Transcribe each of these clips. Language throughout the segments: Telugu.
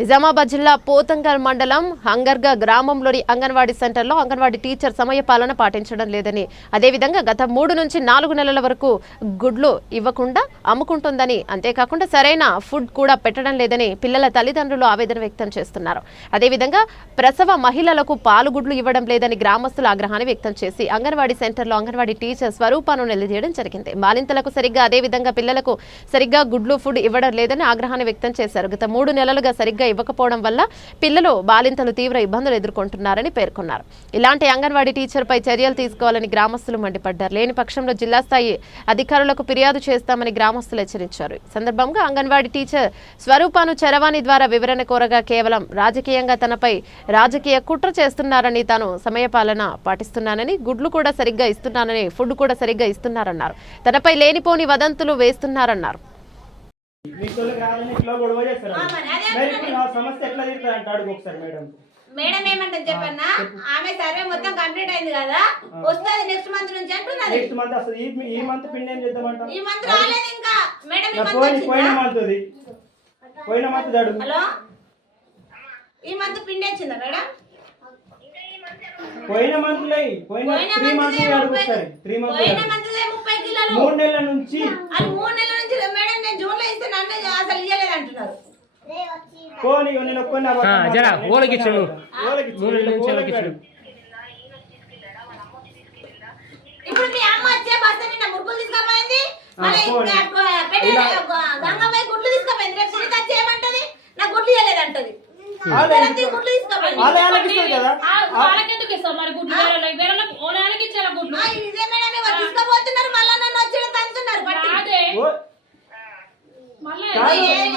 నిజామాబాద్ జిల్లా పోతంగల్ మండలం హంగర్గా గ్రామంలోని అంగన్వాడీ సెంటర్లో అంగన్వాడీ టీచర్ సమయపాలన పాటించడం లేదని, అదేవిధంగా గత 3 నుంచి 4 నెలల వరకు గుడ్లు ఇవ్వకుండా అమ్ముకుంటుందని, అంతేకాకుండా సరైన ఫుడ్ కూడా పెట్టడం లేదని పిల్లల తల్లిదండ్రులు ఆవేదన వ్యక్తం చేస్తున్నారు. అదేవిధంగా ప్రసవ మహిళలకు పాలు గుడ్లు ఇవ్వడం లేదని గ్రామస్తులు ఆగ్రహాన్ని వ్యక్తం చేసి అంగన్వాడీ సెంటర్లో అంగన్వాడీ టీచర్ స్వరూపాను నిలదీయడం జరిగింది. బాలింతలకు సరిగ్గా అదేవిధంగా పిల్లలకు సరిగ్గా గుడ్లు ఫుడ్ ఇవ్వడం లేదని ఆగ్రహాన్ని వ్యక్తం చేశారు. గత 3 నెలలుగా సరిగ్గా ఇవ్వకపోవడం వల్ల పిల్లలు బాలింతలు తీవ్ర ఇబ్బందులు ఎదుర్కొంటున్నారని పేర్కొన్నారు. ఇలాంటి అంగన్వాడీ టీచర్పై చర్యలు తీసుకోవాలని గ్రామస్తులు మండిపడ్డారు. లేని పక్షంలో జిల్లా స్థాయి అధికారులకు ఫిర్యాదు చేస్తామని గ్రామస్తులు హెచ్చరించారు. ఈ సందర్భంగా అంగన్వాడీ టీచర్ స్వరూపాను చరవాణి ద్వారా వివరణ కోరగా కేవలం రాజకీయంగా తనపై రాజకీయ కుట్ర చేస్తున్నారని, తాను సమయపాలన పాటిస్తున్నానని, గుడ్లు కూడా సరిగ్గా ఇస్తున్నానని, ఫుడ్ కూడా సరిగ్గా ఇస్తున్నారన్నారు. తనపై లేనిపోని వదంతులు వేస్తున్నారన్నారు. మేడం ఏమంటే చెప్పన్నా, ఆమె సర్వే మొత్తం కంప్లీట్ అయింది కదా, వస్తుంది నెక్స్ట్ మంత్ నుంచి అంటున్నది. నెక్స్ట్ మంత్ వస్తుంది. ఈ మంత్ పిండి ఏం చేద్దామంట? ఈ మంత్ రాలేదు ఇంకా. మేడం ఈ మంత్ పోయిన మంత్ దాడు. హలో, ఈ మంత్ పిండి వచ్చిందా మేడం? పోయిన మంత్ 3 మంత్స్ అడుగుతారు. 3 మంత్స్ పోయిన మంత్ 30 కిలోలు 3 నెలల నుంచి. అది 3 నెలల నుంచి మేడం నేను జూన్ లో ఇస్తే నన్ను అసలు ఇయ్యలేదు అంటున్నారు. పోనీ నేను కొన్ని జరా ఓలకిచ్చాను 3 నెలల నుంచి ఓలకిచ్చాను. ఇప్పుడు మీ అమ్మ వచ్చే బస్సు నిన్న మురుకులు తీసుకుపోయింది, మళ్ళీ గంగమ్మ గుడ్లు తీసుకుపోయింది. రేపు సునీత వచ్చి ఏమంటది, నాకు గుడ్లు ఇయ్యలేదు అంటది. గుడ్లు తీసుకుపోయింది. ఇదే మేడం తీసుకుపోతున్నారు, మళ్ళీ నన్ను వచ్చి తంతున్నారు బట్టి.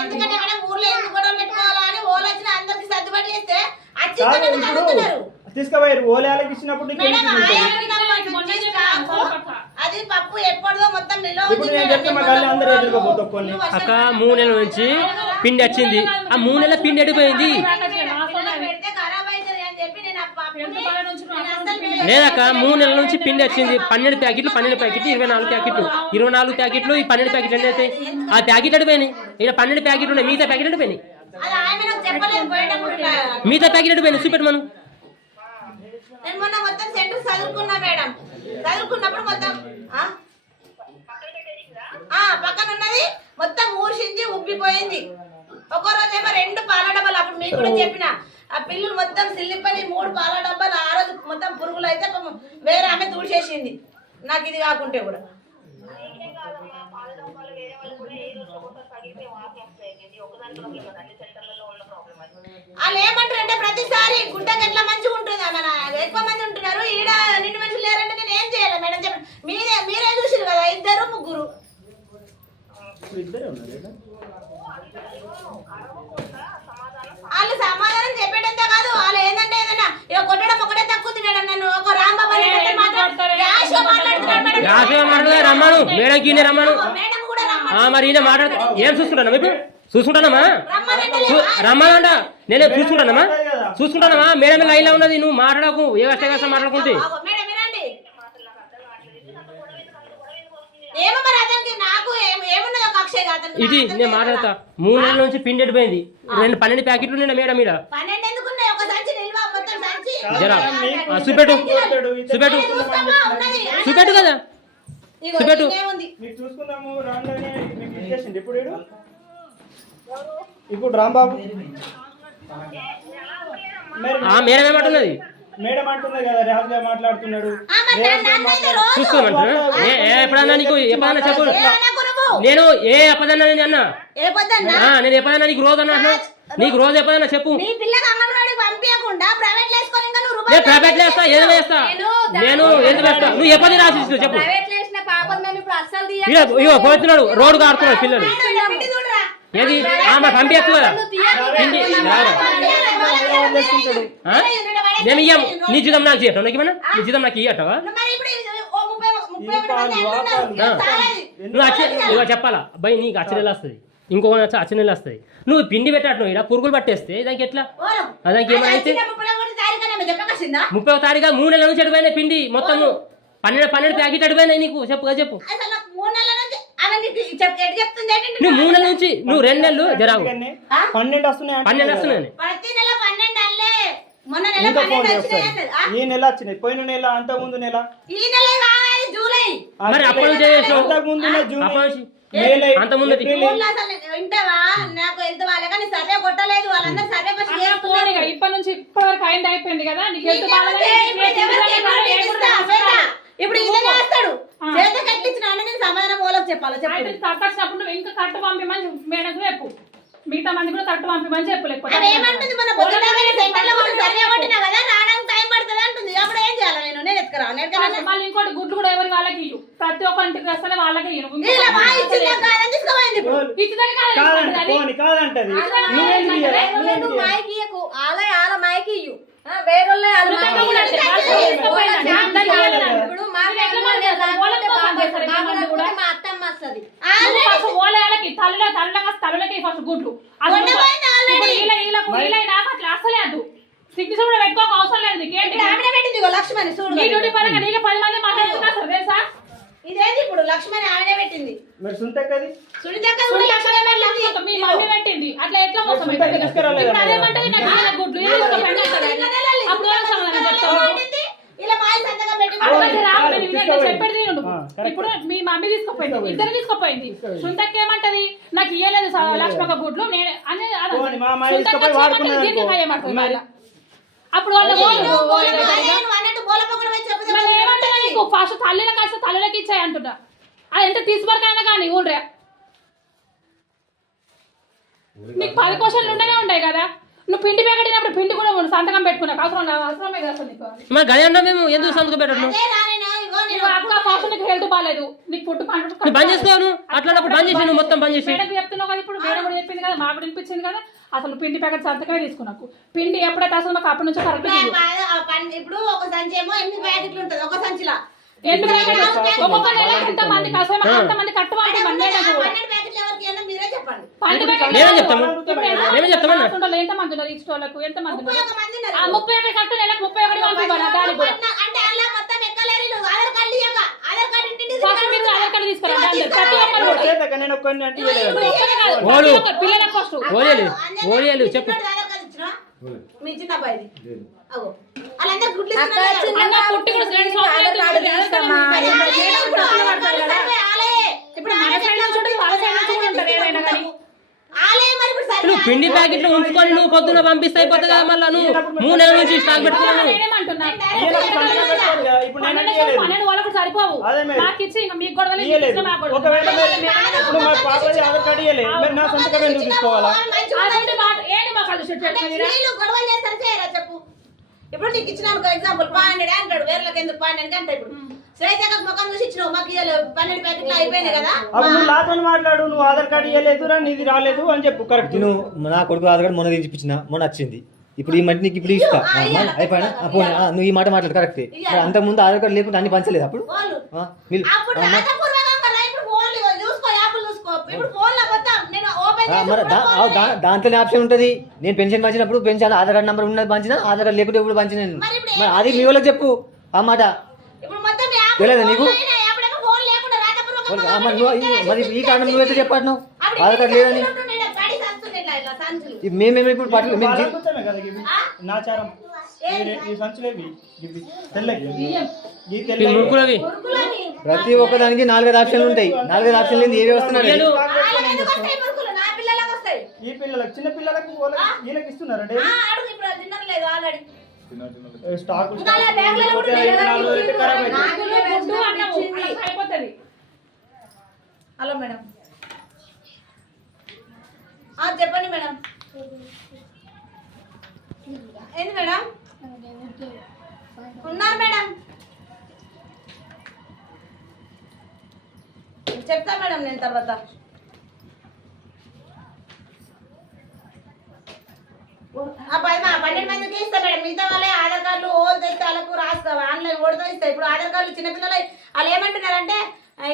ఎందుకంటే మేడం ఊర్లో ఎందుకు గొడవలు పెట్టుకోవాలా అని ఓలు వచ్చిన అందరికి సర్దుబాటు చేస్తే తీసుకుపోయారు. ఓలేళ్ళకి ఇచ్చినప్పుడు అది పప్పు ఎప్పుడో మొత్తం నిల్వ. అక్క 3 నెలల నుంచి పిండి వచ్చింది, ఆ 3 నెలల పిండి ఎడిపోయింది. లేదక్క 3 నెలల నుంచి పిండి వచ్చింది. 12 ప్యాకెట్లు 24 ప్యాకెట్లు 24 ప్యాకెట్లు ఈ 12 ప్యాకెట్లు ఎన్ని అవుతాయి? ఆ ప్యాకెట్ అడిపోయినాయి. ఇక్కడ 12 ప్యాకెట్లు ఉన్నాయి, మిగతా ప్యాకెట్ అడిపోయినాయి. మిగతా ప్యాకెట్ అడిపోయినాయి. చూపెట్టు మనం. నేను మొన్న మొత్తం సెంటర్ చదువుకున్నా మేడం, చదువుకున్నప్పుడు మొత్తం పక్కన ఉన్నది మొత్తం ఊర్చింది, ఉబ్బిపోయింది. ఒక్కో రోజు ఏమో 2 పాల డబ్బాలు, అప్పుడు మీకు కూడా చెప్పిన, ఆ పిల్లలు మొత్తం సిల్లిపని 3 పాల డబ్బాలు. ఆ రోజు మొత్తం పురుగులు అయితే వేరే ఆమె తూడిచేసింది, నాకు ఇది కాకుంటే కూడా. వాళ్ళు ఏమంటారు అంటే ప్రతిసారి గుడ్డకి ఎట్లా మంచిగా ఉంటుంది, మన ఎక్కువ మంది ఉంటున్నారు, ఈడ నిండు మనుషులు లేరంటే నేను ఏం చేయాలి మేడం చెప్పండి. మీరే చూసారు కదా, 2 3 వాళ్ళు సమాధానం చెప్పేటంతే కాదు, వాళ్ళు ఏంటంటే ఏదైనా ఇక కొట్టడం ఒకటే తక్కువ మేడం. నన్ను ఒక రాంబాబు రమ్మను మేడం, రమ్మను మరి ఈయన మాట్లాడు. ఏం చూసుకుంటానమ్మా ఇప్పుడు? చూసుకుంటానమ్మా రమ్మనంట. నేనే చూసుకుంటానమ్మా మేడం లైన్లో ఉన్నది. నువ్వు మాట్లాడకు, ఏ కష్టం మాట్లాడుకుంటే. ఇది నేను మాట్లాడతా. 3 నెలల నుంచి పిండి ఎడిపోయింది. 12 ప్యాకెట్లు ఉన్నాయి మేడం మీద. జరా చూపెట్టు కదా, చూపెట్టు. ఇప్పుడు రాంబాబు మేడం ఏమంటున్నది? మేడం అంటున్నది కదా, రాజుగా మాట్లాడుతున్నాడు. చూసుకోమంటారు. ఎప్పుడన్నా నీకు ఎప్పుడన్నా చెప్పు, నేను ఏ ఎప్పదన్నా అన్నా, నేను ఎప్పదన్నా నీకు రోజు అన్నా, నీకు రోజు ఎప్పదన్నా చెప్పు. ప్రైవేట్ వేస్తా, ఏదైనా వేస్తా, నేను ఎందుకు వేస్తా? నువ్వు ఎప్పటి రాసి చెప్పు. ఇగో పోతున్నాడు, రోడ్డు కాడుతున్నాడు పిల్లలు. ఏది పంపించచ్చు కదా. నేను ఇయ్యం, నీ జీతం నాకు చేయటం, నాకు ఏమన్నా నీ జీతం నాకు ఇయ్యటవా? నువ్వు చెప్పాలా భయ్, నీకు అచ్చ నెల వస్తుంది, ఇంకో అచ్చ నెల వస్తుంది. నువ్వు పిండి పెట్టాడు, ఇక్కడ పురుగులు పట్టేస్తే దానికి ఎట్లా? దానికి ఏమైనా అయితే 30వ తారీఖు 3 నెలల నుంచి అడిపోయినాయి పిండి మొత్తం. 12 ప్యాకెట్ అడిపోయినాయి నీకు. చెప్పు. ఆమె నీకు ఎటు చెప్తుంది ఏంటంటే నువ్వు 3 నెలల నుంచి నువ్వు 2 నెలలు జరావు 12 వస్తున్నాయి 12 వస్తున్నాయి. ప్రతి నెల 12 అల్లే మొన్న నెల ఇంకా ఫోన్ 12 చేస్తాను. వచ్చినాయి అన్నది. ఈ నెల వచ్చినాయి, పోయిన నెల, అంత ముందు నెల, ఈ నెలే కావాలి జూలై మరి అప్పటి నుంచి చేసావు అంతకు ముందు జూన్, అప్పటి నుంచి మేలే, అంత ముందు ఏప్రిల్. ఊళ్ళో అసలు వింటావా నాకు ఎంత వాళ్ళ కానీ సర్వే కొట్టలేదు వాళ్ళందరూ సర్వే ఫస్ట్ పోనీ ఇక ఇప్పటి నుంచి ఇప్పటి వరకు అయింది అయిపోయింది కదా నీకు ఎంత ఇప్పుడు ఈయన చేస్తాడు చేత కట్టించిన నేను సమాధానం వాళ్ళకి చెప్పాలి చెప్పండి తట్టచ్చినప్పుడు నువ్వు ఇంకా కట్టు పంపిమని మేడకు చెప్పు మిగతా మంది కూడా కట్టు పంపిమని చెప్పు లేకపోతే అది ఏమంటుంది మన పొద్దున సెంటర్లో కూడా సర్వే కొట్టినా కదా రావడానికి టైం పడుతుంది అంటుంది అప్పుడు ఏం చేయాలి నేను ఎత్తుకురా మళ్ళీ ఇంకోటి గుడ్లు కూడా ఎవరికి వాళ్ళకి ఇయ్యు ప్రతి ఒక్కరికి వస్తే వాళ్ళకి ఇయ్యు ఇలా మా ఇచ్చిందా కాదని తీసుకోమైంది ఇప్పుడు ఇచ్చిదాకా కాదంట, పోనీ కాదంటది. నువ్వేంటి ఇయ్యాలా? నువ్వేంటి ఇయ్యాలా? మైకి ఇయ్యకు ఆల మైకి ఇయ్యు వేరే ఇప్పుడు మా అత్తమ్మ వస్తుంది ఓలకి తల్లులకి ఫస్ట్ గుడ్లు అసలు ఇప్పుడు నాకు అట్లా అసలేదు సిగ్గు కూడా పెట్టుకోక అవసరం లేదు నీకేంటి ఆమె పెట్టింది లక్ష్మణి చూడు నీ డ్యూటీ పరంగా నీకు 10 మంది మాట్లాడుతున్నా సార్ తెలుసా ఇదేంటి ఇప్పుడు లక్ష్మణి ఆమెనే పెట్టింది మరి సుంతక్కది సునీతక్క కూడా లక్ష్మణి పెట్టింది మీ మమ్మీ పెట్టింది అట్లా ఎట్లా మోసం సునీతక్క అవుతుంది? తీసుకురాలేదు ఇప్పుడు అదేమంటది నాకు ఇలా గుడ్లు ఇలా ఒక పెండ వస్తుంది. అప్పుడు వాళ్ళకి సమాధానం చెప్తాను ఇలా మా సంతకం పెట్టి అట్లా రావద్దని నేను చెప్పేది విను. ఇప్పుడు మీ మమ్మీ తీసుకుపోయింది ఇద్దరు తీసుకుపోయింది సుంతక్క ఏమంటది నాకు ఇయ్యలేదు లక్ష్మక్క గుడ్లు నేను అని పోనీ మా అమ్మాయి తీసుకుపోయి వాడుకున్నది అనుకో. మళ్ళీ అప్పుడు వాళ్ళ అన్నట్టు బోలపక్కడ పోయి చెప్పుదా మళ్ళీ ఏమంటారా నీకు ఫస్ట్ తల్లిల కాస్త తల్లిలకి ఇచ్చాయి అంటున్నా అది ఎంత తీసువరకైనా కానీ ఊళ్ళే నీకు 10 క్వశ్చన్లు ఉండనే ఉంటాయి కదా నువ్వు పిండి పెగడినప్పుడు పిండి కూడా ఉండు సంతకం పెట్టుకున్నావు అవసరమే కదా అసలు నీకు మరి గదే మేము ఎందుకు సంతకం పెట్టడం అదే రానేనా ఇగో నేను నువ్వు అక్క ఫస్ట్ నీకు హెల్త్ బాగాలేదు నీకు ఫుడ్ నువ్వు బంద్ చేసుకోను అట్లాంటప్పుడు బంద్ చేసి నువ్వు మొత్తం బంద్ చేసి మేడం చెప్తున్నావు కదా ఇప్పుడు మేడం కూడా చెప్పింది కదా మాకు వినిపించింది కదా అసలు పిండి ప్యాకెట్ సంతకమే తీసుకున్నాకు పిండి ఎప్పుడైతే అసలు మాకు అప్పటి నుంచి కరెక్ట్ ఇప్పుడు ఒక సంచి ఏమో 8 ప్యాకెట్లు ఉంటది ఒక సంచిలా ఒక్కొక్క నెల ఎంత మంది కష్టం అంత మంది కట్టవాలి 12 ప్యాకెట్లు ఎవరికి అయినా మీరే చెప్పండి నేనేం చెప్తాము నేనేం చెప్తామన్నా ఎంత మంది ఉన్నారు ఇచ్చిన వాళ్ళకు ఎంత మంది ఉన్నారు 31 మంది ఉన్నారు. 31 కట్టు నెలకు 31 పంపివ్వాలి దానికి కూడా అంటే అలా మొత్తం ఎక్కలేరు నువ్వు ఆధార్ కార్డు ఇయ్యక ఆధార్ కార్డు ఇంటికి ఫస్ట్ మీరు ఆధార్ కార్డు తీసుకురండి అందరు ప్రతి ఒక్కరు కూడా. చేతక్క నేను ఒక్కడిని అంటే ఇయ్యలేదు. ఇప్పుడు ఒక్కరే కాదు, ఓడు. ప్రతి ఒక్కరు పిల్లలకు ఫస్ట్ ఓడియాలు చెప్పు ఆధార్ కార్డు ఇచ్చినా మీ చిన్న అబ్బాయిది అగో వాళ్ళందరూ గుడ్లు అక్క ఇస్తున్నారు. చిన్న అన్న పుట్టి కూడా 2 సంవత్సరాలు ఆధార్ కార్డు తీస్తామా? ఇప్పుడు ఆధార్ కార్డు సర్వే ఆలే. ఇప్పుడు మన సైడ్ నుంచి ఉంటుంది వాళ్ళ సైడ్ నుంచి కూడా ఉంటుంది ఏదైనా కానీ ఆలే మరి ఇప్పుడు సర్వే నువ్వు పిండి ప్యాకెట్లు ఉంచుకొని నువ్వు పొద్దున్న పంపిస్తే అయిపోతుంది కదా మళ్ళీ నువ్వు 3 నెలల నుంచి స్టాక్ పెట్టుకున్నాను నేనేమంటున్నా ఈయనకు సంతకం పెట్టాలి కదా, ఇప్పుడు నేను ఇయ్యలేదు. 12 వాళ్ళకు సరిపోవు అదే మేడం. నాకు ఇచ్చి ఇంకా మీకు గొడవలు ఇయ్యలేదు. మాకు గొడవలు. ఒకవేళ ఇప్పుడు మా పాపది ఆధార్ కార్డు ఇయ్యలేదు, మరి నా సంతకం ఎందుకు తీసుకోవాలా? అటువంటి ఏంటి మాకు అది షెట్ చేసిన మీరు? వీళ్ళు గొడవలు చేస్తారు చేయరా చెప్పు ఇప్పుడు నీకు ఇచ్చిన ఎగ్జాంపుల్ 12 అంటాడు వేర్లకు ఎందుకు 12 అంటే ఇప్పుడు శ్వేతకు ముఖం చూసి ఇచ్చినావు మాకు 12 ప్యాకెట్లు అయిపోయినాయి కదా అప్పుడు నువ్వు నాతో మాట్లాడు, నువ్వు ఆధార్ కార్డు ఇయ్యలేదురా నీది రాలేదు అని చెప్పు. కరెక్ట్. నేను నా కొడుకు ఆధార్ కార్డు మొన్న తీసిపించిన మొన్న వచ్చింది ఇప్పుడు ఈ మట్టి నీకు ఇప్పుడు ఇస్తా అయిపోయినా నువ్వు ఈ మాట మాట్లాడు కరెక్టే మరి అంతకుముందు ఆధార్ కార్డు లేకుండా అన్ని పంచలేదు అప్పుడు వాళ్ళు ఆ, వీళ్ళు అప్పుడు రాతపూర్వకంగా రా, ఇప్పుడు ఫోన్లు చూసుకో యాప్లు చూసుకో ఇప్పుడు ఫోన్లో మొత్తం నేను ఓపెన్ మరి దాంట్లోనే ఆప్షన్ ఉంటుంది నేను పెన్షన్ పంచినప్పుడు పెన్షన్ ఆధార్ కార్డు నెంబర్ ఉన్నది పంచిన ఆధార్ కార్డు లేకుంటే ఇప్పుడు పంచిన మరి అది మీ వాళ్ళకి చెప్పు ఆ మాట ఇప్పుడు మొత్తం యాప్ తెలియదా నీకు యాప్డేమో ఫోన్ లేకుండా రాతపూర్వకంగా మరి ఈ కారణం నువ్వు ఎట్లా చెప్పాను ఆధార్ కార్డు లేదని గాడి సంచులు ఇట్లా సంచులు మేమేమి ఇప్పుడు పట్ల మేము పాలకొచ్చమే కదా ఇవి. నాచారం ఈ సంచులేవి ఇవి తెల్లవి ఈ తెల్లవి మురుకులవి మురుకులని ప్రతి ఒక్కదానికి 4 ఆప్షన్లు ఉంటాయి 4 ఆప్షన్లు ఏంది ఏవి వస్తున్నాడు ఇయ్యలు. ఎందుకు వస్తాయి మురుకులు నా పిల్లలకు వస్తాయి ఈ పిల్లలకు చిన్న పిల్లలకు వీళ్ళకి ఇస్తున్నారా అడుగు ఇప్పుడు తిన్నర్ లేదు ఆల్రెడీ స్టాక్ ఇంకా అలా బ్యాగ్లలో కూడా ఖరాబ్ అయితే నాకులు గుడ్డు అన్నావు, అలా అయిపోతుంది. హలో మేడం చెప్పండి మేడం ఏంది మేడం ఉన్నారు మేడం చెప్తా మేడం నేను తర్వాత ఆ 12 మందికి ఇస్తా మేడం మిగతా వాళ్ళే ఆధార్ కార్డులు ఓల్ తెస్తే వాళ్ళకు రాసుకో ఆన్లైన్ ఓడితో ఇస్తాయి ఇప్పుడు ఆధార్ కార్డులు చిన్నపిల్లలు వాళ్ళు ఏమంటున్నారంటే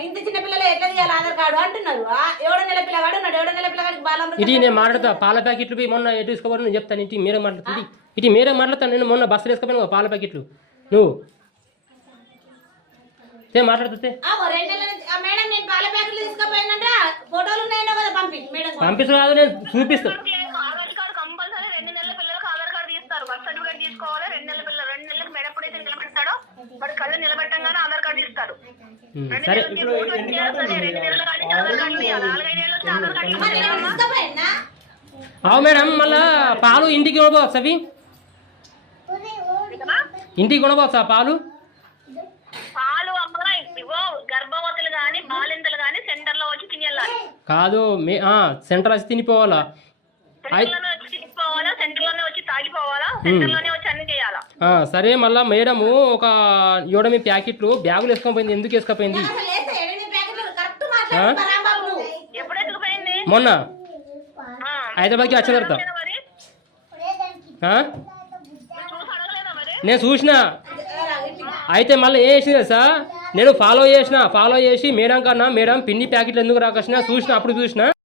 ఇంత చిన్నపిల్లలు ఎట్లా తీయాలి ఆధార్ కార్డు అంటున్నారు 7 నెలల పిల్లగాడు ఉన్నాడు 7 నెలల పిల్లగాడికి బాలం ఇటు నేను మాట్లాడతా పాల ప్యాకెట్లు పోయి మొన్న ఎటు తీసుకోవాలి నేను చెప్తాను ఇటు మీరే మాట్లాడుతుంది ఇటు మీరే మాట్లాడతాను నేను మొన్న బస్సులు వేసుకోపోయాను పాల ప్యాకెట్లు నువ్వు మాట్లాడుతుంది ఆగో 2 నెలల నుంచి ఆ మేడం నేను పాల ప్యాకెట్లు తీసుకుపోయినంట ఫోటోలు ఉన్నాయో కదా పంపి మేడం పంపిస్తు కాదు నేను చూపిస్తాను ఆధార్ కార్డు కంపల్సరీ 2 నెలల పిల్లలకు ఆధార్ కార్డు తీస్తారు బర్త్ సర్టిఫికేట్ తీసుకోవాలి 2 నెలల పిల్లలు 2 నెలలకు మేడం ఎప్పుడైతే నిలబెడతాడో వాడు కళ్ళు నిలబెట్టంగానే ఆధార్ కార్డు తీస్తారు సరే 2 నెలల కానీ ఆధార్ కార్డు తీయాలి 4-5 ఏళ్ళు వచ్చి ఆధార్ కార్డు మరి నేను తీసుకుపోయినా అవు మేడం మళ్ళా పాలు ఇంటికి కొనబోవచ్చు అవి ఇంటికి కొనబోచ్చా పాలు పాలు అమ్మగా ఇవో గర్భవతులు కానీ బాలింతలు కానీ సెంటర్ లో వచ్చి తినేయాలి కాదు సెంటర్ వచ్చి తినిపోవాలా సెంటర్ లోనే వచ్చి తినిపోవాలా సెంటర్ లోనే వచ్చి తాగిపోవాలా సెంటర్ లోనే వచ్చి అన్ని చేయాలా సరే మళ్ళా మేడము ఒక 7 ప్యాకెట్లు బ్యాగులు వేసుకొని ఎందుకు వేసుకపోయింది అసలు వేస్తే 8 ప్యాకెట్లు కరెక్ట్ మాట్లాడు రాంబాబు నువ్వు ఎప్పుడు ఎత్తుకుపోయింది మొన్న హైదరాబాద్కి వచ్చిన తర్వాత మరి చూసి అడగలేదా మరి నేను చూసిన అయితే మళ్ళీ ఏం చేసింది సార్ నేను ఫాలో చేసి మేడం కన్నా మేడం పిన్ని ప్యాకెట్లు ఎందుకు రాకొచ్చినా చూసిన అప్పుడు చూసిన